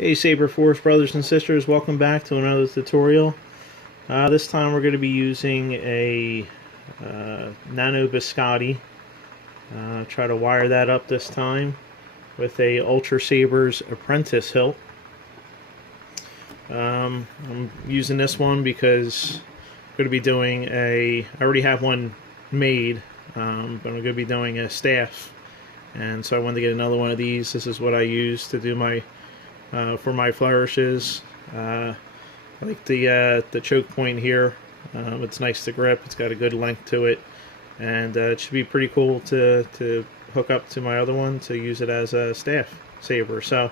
Hey Saber Force brothers and sisters, welcome back to another tutorial. This time we're going to be using a Nano Biscotte. Try to wire that up this time with a Ultra Sabers apprentice hilt. I'm using this one because I'm going to be doing I already have one made, but I'm going to be doing a staff. And so I wanted to get another one of these. This is what I use to do my for my flourishes. I like the choke point here. It's nice to grip. It's got a good length to it, and it should be pretty cool to hook up to my other one to use it as a staff saber. So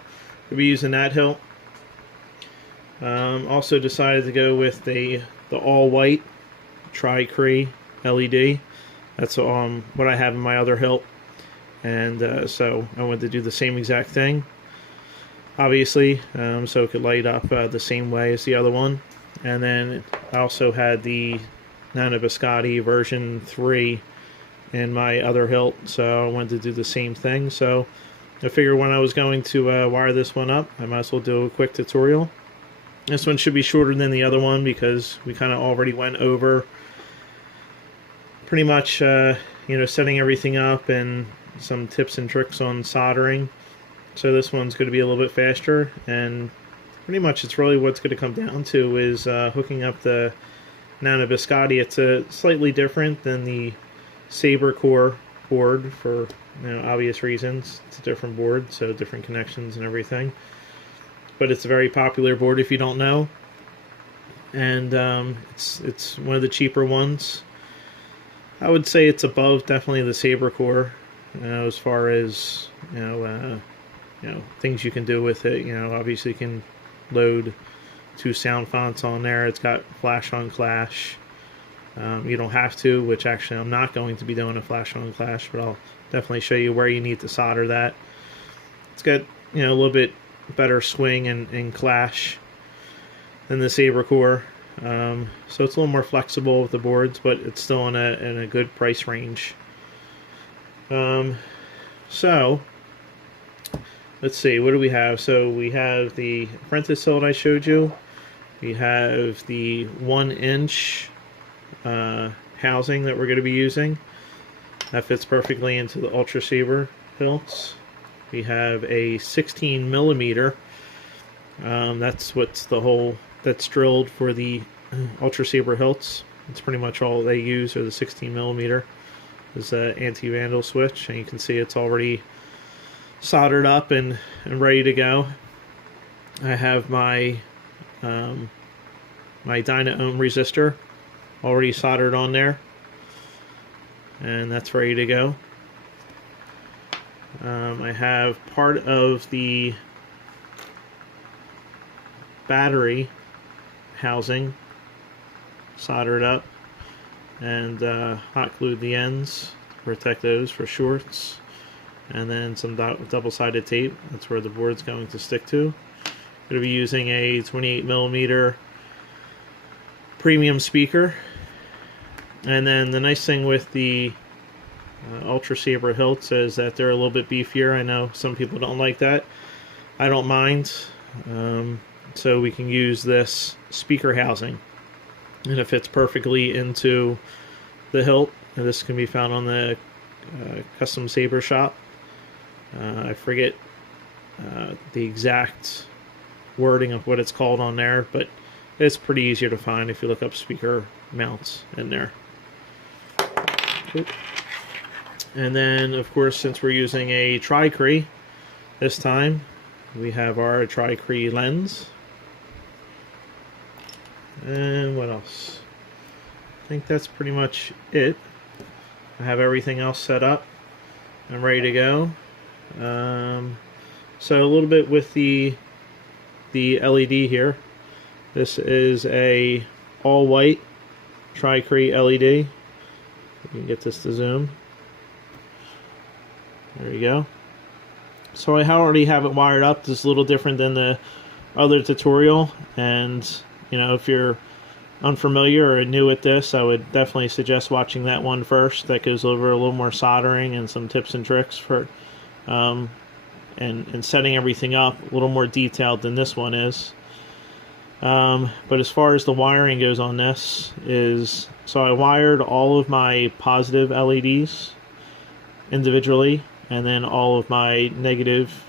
we'll be using that hilt. Also decided to go with the all white tri-cree LED. That's what I have in my other hilt, and so I wanted to do the same exact thing, obviously, so it could light up the same way as the other one. And then I also had the Nano Biscotte version 3 in my other hilt, so I wanted to do the same thing. So I figured when I was going to wire this one up, I might as well do a quick tutorial. This one should be shorter than the other one because we kind of already went over pretty much setting everything up and some tips and tricks on soldering. So this one's going to be a little bit faster, and pretty much it's really what's going to come down to is hooking up the Nano Biscotte. It's slightly different than the Saber core board for obvious reasons. It's a different board, so different connections and everything. But it's a very popular board if you don't know, and it's one of the cheaper ones. I would say it's above definitely the Saber core as far as things you can do with it. Obviously you can load 2 sound fonts on there. It's got flash on clash. You don't have to, which actually I'm not going to be doing a flash on clash, but I'll definitely show you where you need to solder that. It's got a little bit better swing and clash than the Saber core, so it's a little more flexible with the boards, but it's still in a good price range. So let's see, what do we have? So we have the apprentice hilt I showed you. We have the 1-inch housing that we're going to be using. That fits perfectly into the Ultra Saber hilts. We have a 16 millimeter. That's what's the hole that's drilled for the Ultra Saber hilts. It's pretty much all they use, or the 16 millimeter. Is the anti-vandal switch, and you can see it's already soldered up and ready to go. I have my my dyno-ohm resistor already soldered on there, and that's ready to go. I have part of the battery housing soldered up and hot glued the ends to protect those for shorts, and then some double-sided tape. That's where the board's going to stick to. I'm going to be using a 28 millimeter premium speaker. And then the nice thing with the Ultra Saber hilts is that they're a little bit beefier. I know some people don't like that. I don't mind. So we can use this speaker housing, and it fits perfectly into the hilt. And this can be found on the Custom Saber shop. I forget the exact wording of what it's called on there, but it's pretty easy to find if you look up speaker mounts in there. And then, of course, since we're using a tri-cree this time, we have our tri-cree lens. And what else? I think that's pretty much it. I have everything else set up. I'm ready to go. So a little bit with the LED here. This is a all white tri-cree LED. You can get this to zoom. There you go. So I already have it wired up. This is a little different than the other tutorial, and if you're unfamiliar or new at this, I would definitely suggest watching that one first. That goes over a little more soldering and some tips and tricks for and setting everything up a little more detailed than this one is. But as far as the wiring goes on this is, so I wired all of my positive LEDs individually, and then all of my negative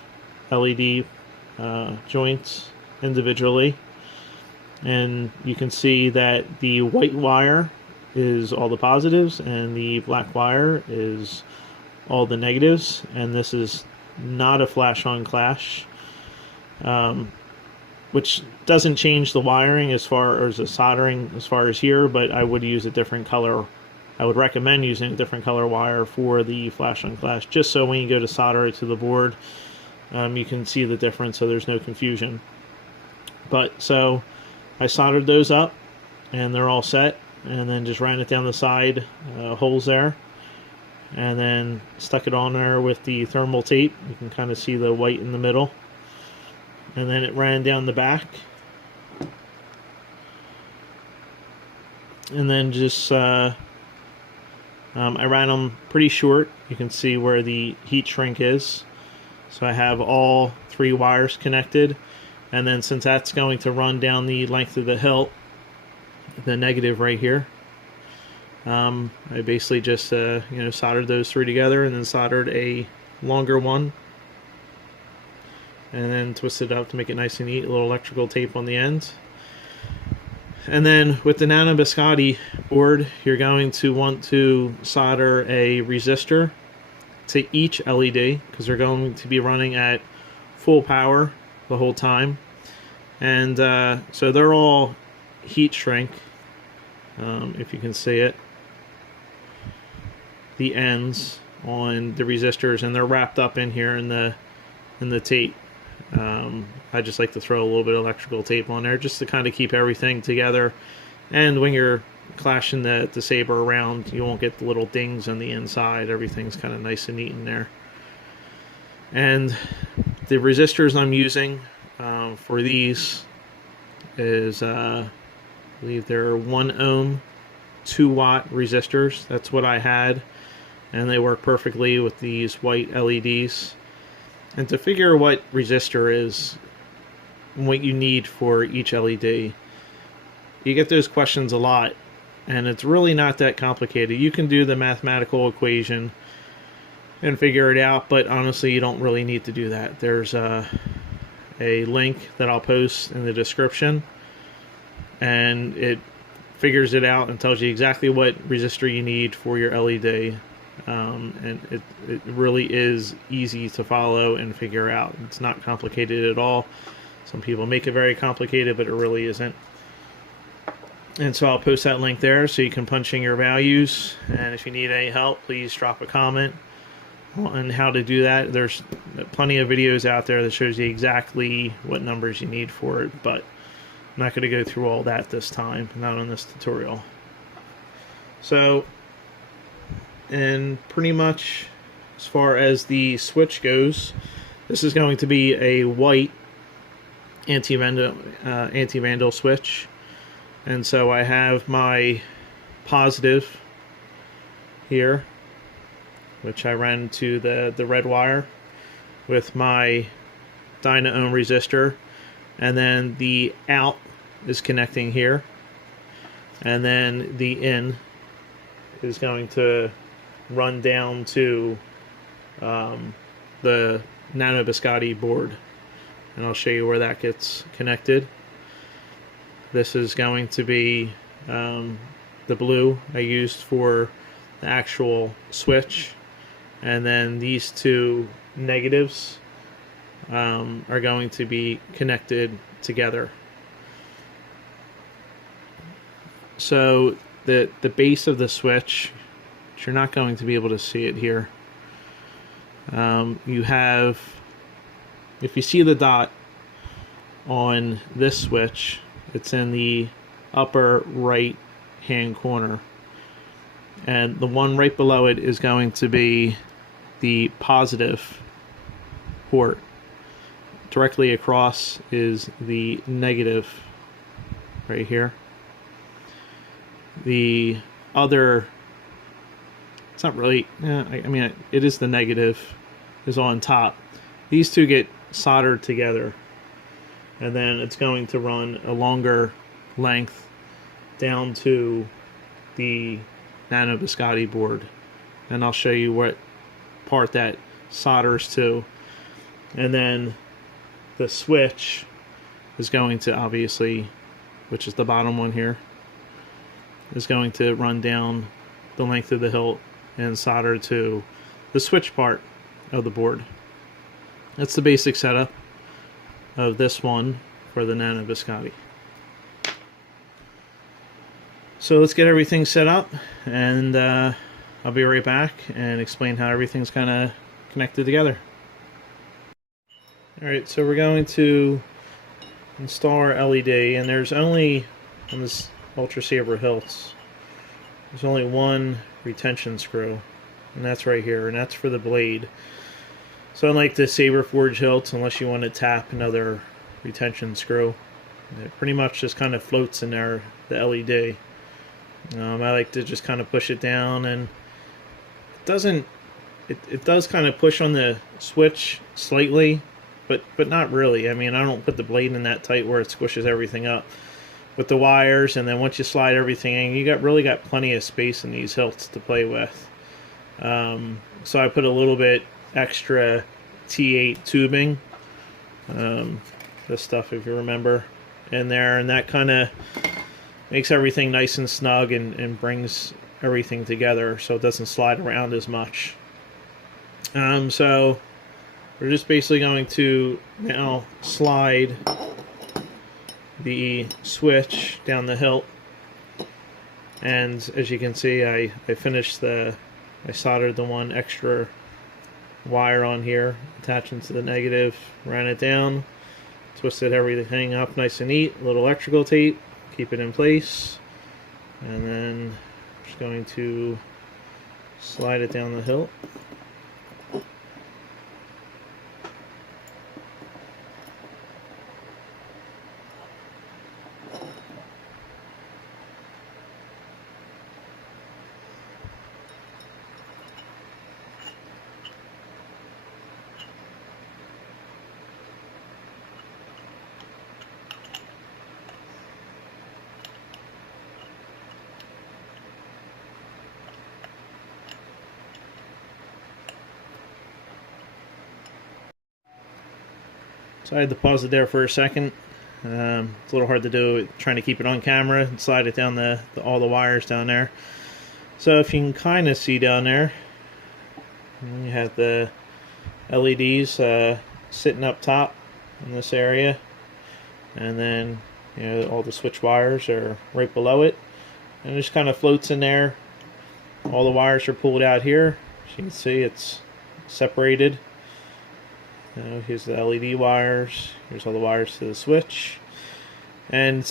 LED joints individually. And you can see that the white wire is all the positives and the black wire is all the negatives, and this is not a flash on clash, which doesn't change the wiring as far as the soldering as far as here, but I would use a different color. I would recommend using a different color wire for the flash on clash, just so when you go to solder it to the board, you can see the difference so there's no confusion. But so I soldered those up and they're all set, and then just ran it down the side holes there, and then stuck it on there with the thermal tape. You can kind of see the white in the middle, and then it ran down the back, and then just I ran them pretty short. You can see where the heat shrink is, so I have all 3 wires connected, and then since that's going to run down the length of the hilt, the negative right here, I basically just soldered those 3 together, and then soldered a longer one, and then twisted it up to make it nice and neat. A little electrical tape on the end. And then with the Nano Biscotte board, you're going to want to solder a resistor to each LED, because they're going to be running at full power the whole time. And so they're all heat shrink, if you can see it, the ends on the resistors, and they're wrapped up in here in the tape. I just like to throw a little bit of electrical tape on there just to kind of keep everything together, and when you're clashing the saber around, you won't get the little dings on the inside. Everything's kind of nice and neat in there. And the resistors I'm using for these is I believe they're 1 ohm 2-watt resistors. That's what I had, and they work perfectly with these white LEDs. And to figure what resistor is, what you need for each LED, you get those questions a lot, and it's really not that complicated. You can do the mathematical equation and figure it out, but honestly you don't really need to do that. There's a link that I'll post in the description, and it figures it out and tells you exactly what resistor you need for your LED. And it really is easy to follow and figure out. It's not complicated at all. Some people make it very complicated, but it really isn't. And so I'll post that link there so you can punch in your values, and if you need any help, please drop a comment on how to do that. There's plenty of videos out there that shows you exactly what numbers you need for it, but I'm not going to go through all that this time, not on this tutorial. So, and pretty much as far as the switch goes, this is going to be a white anti-vandal switch. And so I have my positive here, which I ran to the red wire with my dyno ohm resistor, and then the out is connecting here, and then the in is going to run down to the Nano Biscotte board, and I'll show you where that gets connected. This is going to be the blue I used for the actual switch, and then these 2 negatives are going to be connected together. So the base of the switch, which you're not going to be able to see it here, you have, if you see the dot on this switch, it's in the upper right hand corner, and the one right below it is going to be the positive port. Directly across is the negative right here. The other, it's not really, I mean, it is the negative, is on top, these two get soldered together, and then it's going to run a longer length down to the Nano Biscotte board, and I'll show you what part that solders to. And then the switch is going to, obviously, which is the bottom one here, is going to run down the length of the hilt and solder to the switch part of the board. That's the basic setup of this one for the Nano Biscotte. So let's get everything set up, and I'll be right back and explain how everything's kind of connected together. Alright, so we're going to install our LED, and there's only, on this Ultra Saber hilts, there's only one retention screw, and that's right here, and that's for the blade. So unlike the Saber Forge hilts, unless you want to tap another retention screw, it pretty much just kind of floats in there, the LED. I like to just kind of push it down, and it does kind of push on the switch slightly, but not really. I mean, I don't put the blade in that tight where it squishes everything up with the wires, and then once you slide everything in, you really got plenty of space in these hilts to play with. So I put a little bit extra T8 tubing, this stuff, if you remember, in there, and that kind of makes everything nice and snug and brings everything together so it doesn't slide around as much. So we're just basically going to now slide the switch down the hilt, and as you can see, I soldered the one extra wire on here, attaching to the negative, ran it down, twisted everything up nice and neat, a little electrical tape, keep it in place, and then just going to slide it down the hilt. So I had to pause it there for a second. It's a little hard to do, trying to keep it on camera and slide it down all the wires down there. So if you can kind of see down there, you have the LEDs sitting up top in this area, and then all the switch wires are right below it, and it just kind of floats in there. All the wires are pulled out here. As you can see, it's separated. Here's the LED wires, here's all the wires to the switch, and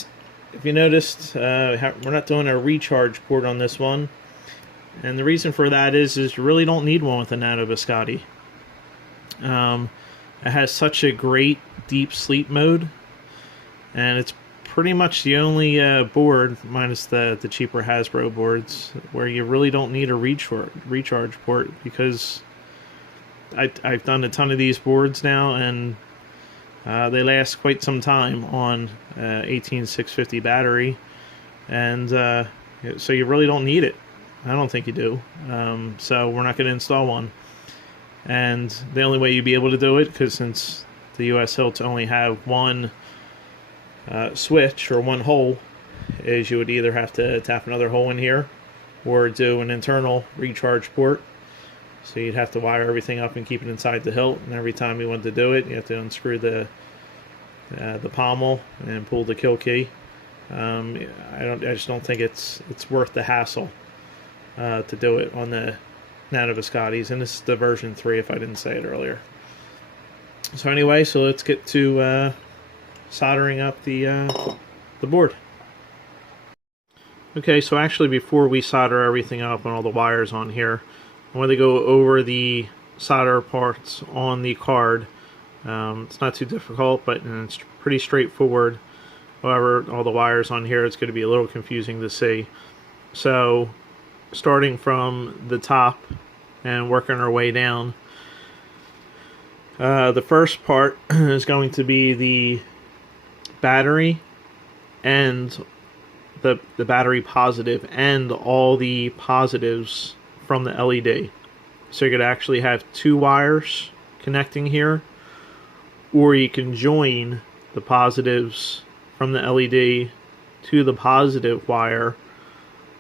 if you noticed, we're not doing a recharge port on this one, and the reason for that is you really don't need one with the Nano Biscotte. It has such a great deep sleep mode, and it's pretty much the only board, minus the cheaper Hasbro boards, where you really don't need a recharge port, because I've done a ton of these boards now, and they last quite some time on 18650 battery, and so you really don't need it. I don't think you do. So we're not going to install one. And the only way you'd be able to do it, because since the US hilts only have one switch or one hole, is you would either have to tap another hole in here or do an internal recharge port. So you'd have to wire everything up and keep it inside the hilt, and every time you want to do it, you have to unscrew the pommel and pull the kill key. I just don't think it's worth the hassle to do it on the Nano Biscottes, and this is the version 3 if I didn't say it earlier. So anyway, so let's get to soldering up the board. Okay, so actually before we solder everything up and all the wires on here, I want to go over the solder parts on the card. It's not too difficult, but it's pretty straightforward. However, all the wires on here, it's going to be a little confusing to see. So, starting from the top and working our way down, The first part is going to be the battery and the battery positive and all the positives from the LED. So you could actually have two wires connecting here, or you can join the positives from the LED to the positive wire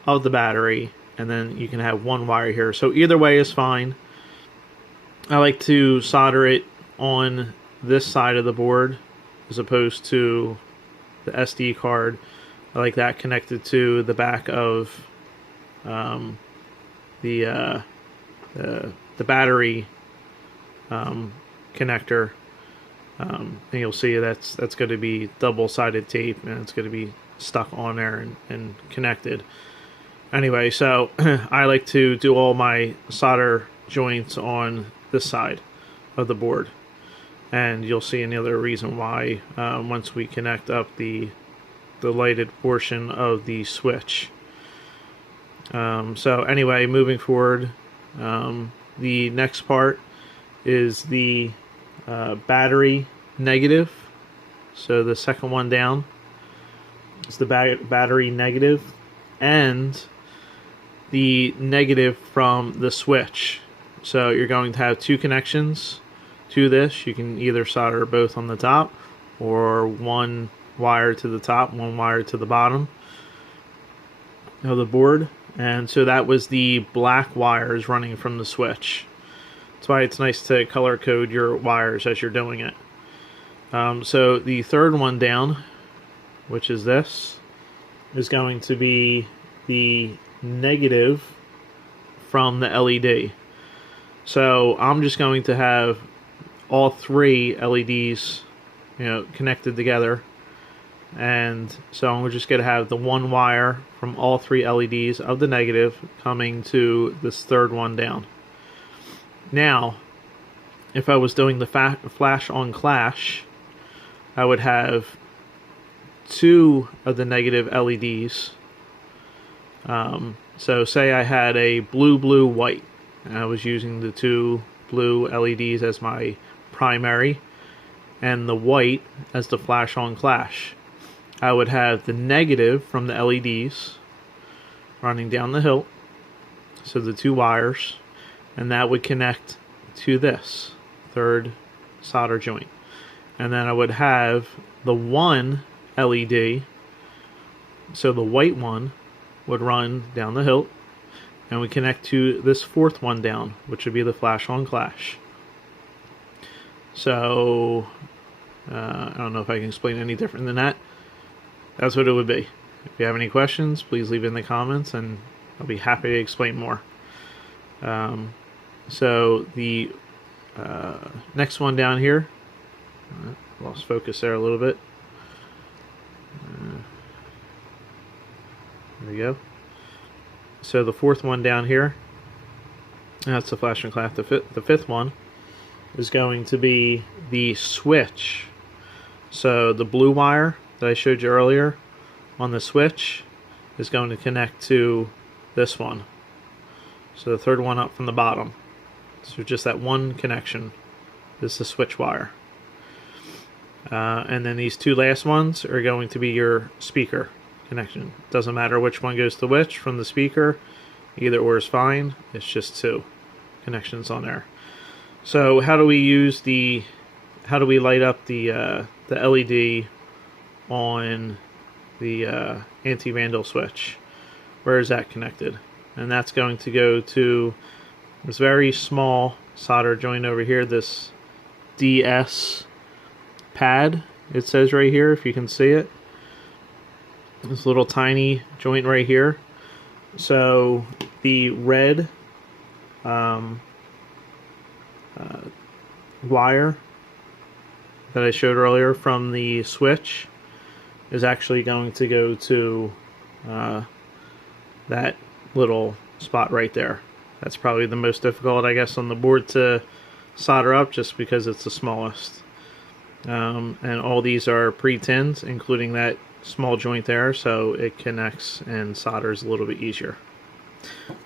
of the battery, and then you can have one wire here. So either way is fine. I like to solder it on this side of the board as opposed to the SD card. I like that connected to the back of the battery connector, and you'll see that's going to be double-sided tape, and it's going to be stuck on there and connected. Anyway, so I like to do all my solder joints on this side of the board, and you'll see another reason why once we connect up the lighted portion of the switch. So anyway, moving forward, the next part is the battery negative. So the second one down is the battery negative and the negative from the switch. So you're going to have two connections to this. You can either solder both on the top, or one wire to the top, one wire to the bottom of the board. And so that was the black wires running from the switch. That's why it's nice to color code your wires as you're doing it. So the third one down, which is this, is going to be the negative from the LED. So I'm just going to have all three LEDs, connected together, and so I'm just going to have the one wire from all three LEDs of the negative coming to this third one down. Now, if I was doing the flash on clash, I would have two of the negative LEDs. So say I had a blue, white, and I was using the two blue LEDs as my primary and the white as the flash on clash. I would have the negative from the LEDs running down the hilt, so the two wires, and that would connect to this third solder joint. And then I would have the one LED, so the white one would run down the hilt and would connect to this fourth one down, which would be the flash on clash. So I don't know if I can explain any different than that. That's what it would be. If you have any questions, please leave it in the comments, and I'll be happy to explain more. So the next one down here, lost focus there a little bit. There we go. So the fourth one down here, that's the flash and clash. The fifth one is going to be the switch. So the blue wire that I showed you earlier on the switch is going to connect to this one. So the third one up from the bottom. So just that one connection is the switch wire. And then these two last ones are going to be your speaker connection. Doesn't matter which one goes to which from the speaker. Either or is fine. It's just two connections on there. So how do we light up the LED on the anti-vandal switch? Where is that connected? And that's going to go to this very small solder joint over here, this DS pad, it says right here, if you can see it. This little tiny joint right here. So the red wire that I showed earlier from the switch is actually going to go to that little spot right there. That's probably the most difficult, I guess, on the board to solder up, just because it's the smallest. And all these are pre-tinned, including that small joint there, so it connects and solders a little bit easier.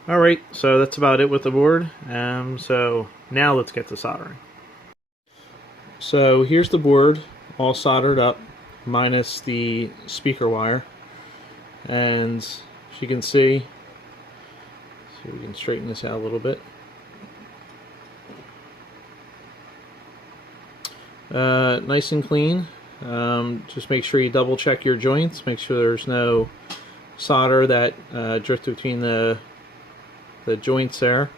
Alright, so that's about it with the board. So now let's get to soldering. So here's the board all soldered up, minus the speaker wire. And as you can see we can straighten this out a little bit. Nice and clean. Just make sure you double check your joints, make sure there's no solder that drifted between the joints there.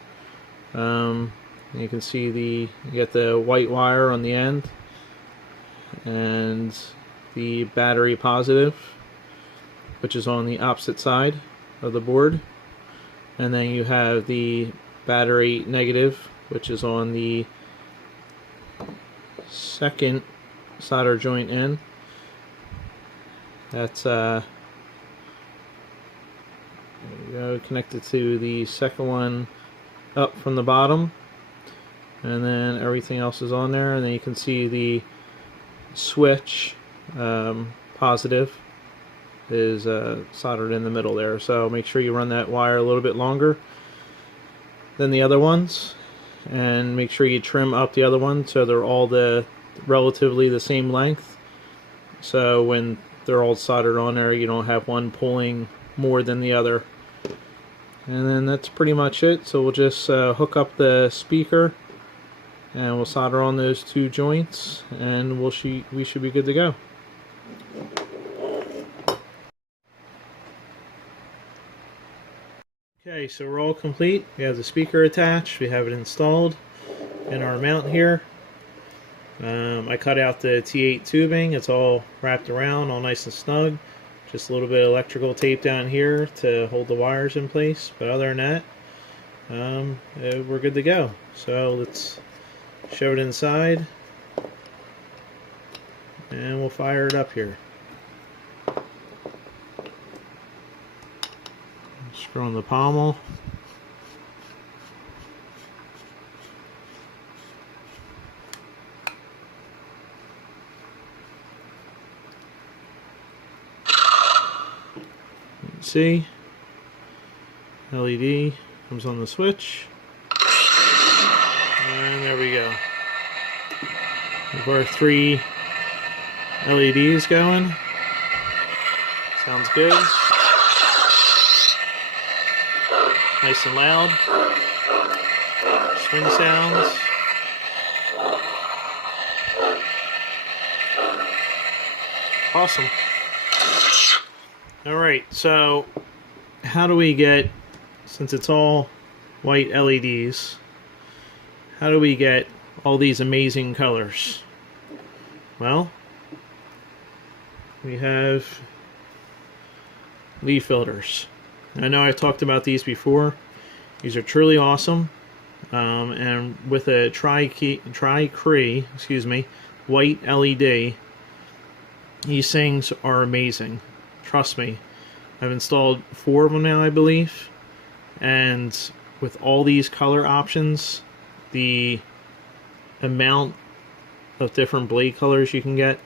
You can see you get the white wire on the end and the battery positive, which is on the opposite side of the board, and then you have the battery negative, which is on the second solder joint in. That's there you go, connected to the second one up from the bottom, and then everything else is on there. And then you can see the switch positive is soldered in the middle there, so make sure you run that wire a little bit longer than the other ones, and make sure you trim up the other one so they're all relatively the same length, so when they're all soldered on there you don't have one pulling more than the other. And then that's pretty much it. So we'll just hook up the speaker and we'll solder on those two joints, and we should be good to go. Okay, so we're all complete. We have the speaker attached, we have it installed in our mount here. I cut out the T8 tubing, it's all wrapped around, all nice and snug. Just a little bit of electrical tape down here to hold the wires in place, but other than that, we're good to go. So let's show it inside, and we'll fire it up here. Screw on the pommel. See, LED comes on the switch, and there we go. We have our 3 LEDs going. Sounds good. Nice and loud. Swing sounds. Awesome. Alright, so how do we get, since it's all white LEDs, how do we get all these amazing colors? Well, we have leaf filters. I know I've talked about these before. These are truly awesome. And with a tri-cree, white LED, these things are amazing. Trust me, I've installed 4 of them now, I believe, and with all these color options, the amount of different blade colors you can get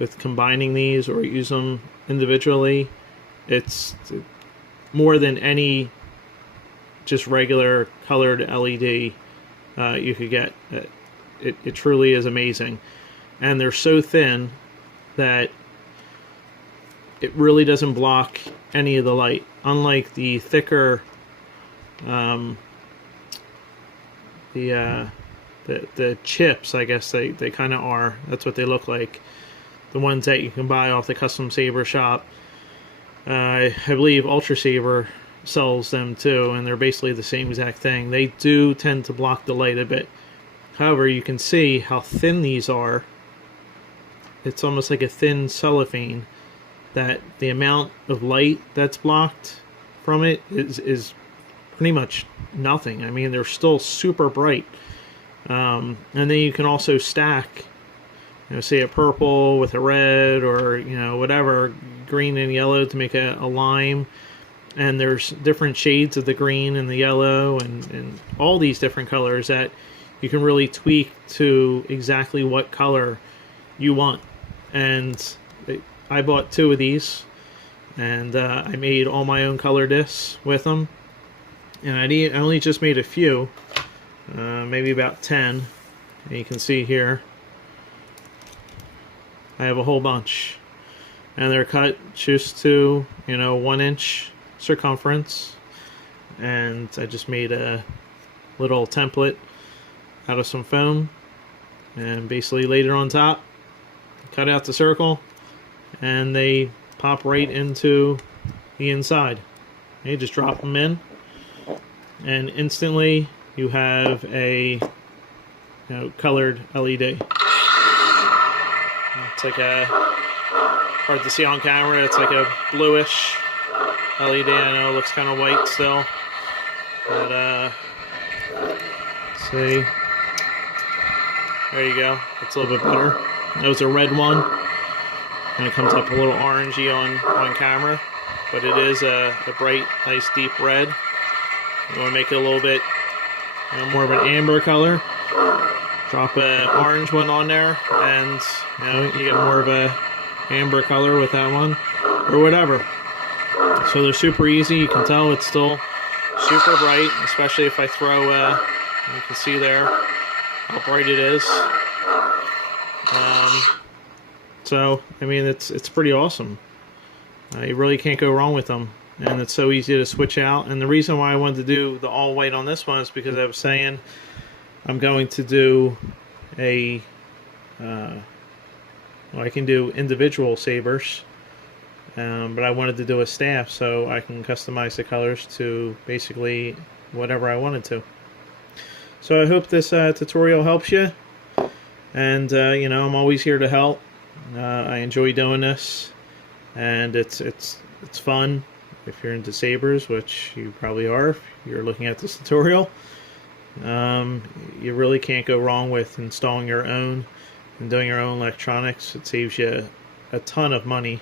with combining these or use them individually, it's more than any just regular colored LED you could get. It truly is amazing, and they're so thin that it really doesn't block any of the light, unlike the thicker the chips, I guess they kind of are. That's what they look like. The ones that you can buy off the custom saber shop. I believe Ultra Saber sells them too, and they're basically the same exact thing. They do tend to block the light a bit. However, you can see how thin these are. It's almost like a thin cellophane, that the amount of light that's blocked from it is pretty much nothing. I mean, they're still super bright. And then you can also stack, say a purple with a red, or whatever, green and yellow to make a lime. And there's different shades of the green and the yellow, and all these different colors that you can really tweak to exactly what color you want. And I bought 2 of these, and I made all my own color discs with them. And I only just made a few, maybe about 10. And you can see here, I have a whole bunch, and they're cut just to 1-inch circumference, and I just made a little template out of some foam and basically laid it on top, cut out the circle, and they pop right into the inside. You just drop them in, and instantly you have a colored LED. It's like a, hard to see on camera, it's like a bluish LED. I know it looks kind of white still, but let's see. There you go. It's a little bit better. That was a red one, and it comes up a little orangey on camera, but it is a bright, nice, deep red. You want to make it a little bit more of an amber color. Drop an orange one on there, and you get more of a amber color with that one, or whatever. So they're super easy. You can tell it's still super bright, especially if I throw. You can see there how bright it is. So I mean, it's pretty awesome. You really can't go wrong with them, and it's so easy to switch out. And the reason why I wanted to do the all white on this one is because I was saying I'm going to do a I can do individual sabers, but I wanted to do a staff so I can customize the colors to basically whatever I wanted to. So I hope this tutorial helps you, and I'm always here to help. I enjoy doing this, and it's fun if you're into sabers, which you probably are if you're looking at this tutorial. You really can't go wrong with installing your own and doing your own electronics. It saves you a ton of money.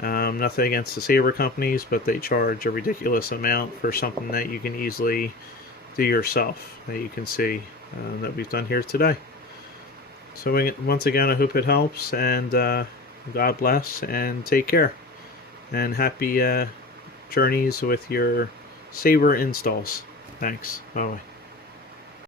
Nothing against the Saber companies, but they charge a ridiculous amount for something that you can easily do yourself, that you can see that we've done here today. So once again, I hope it helps, and God bless, and take care, and happy journeys with your Saber installs. Thanks. Bye-bye.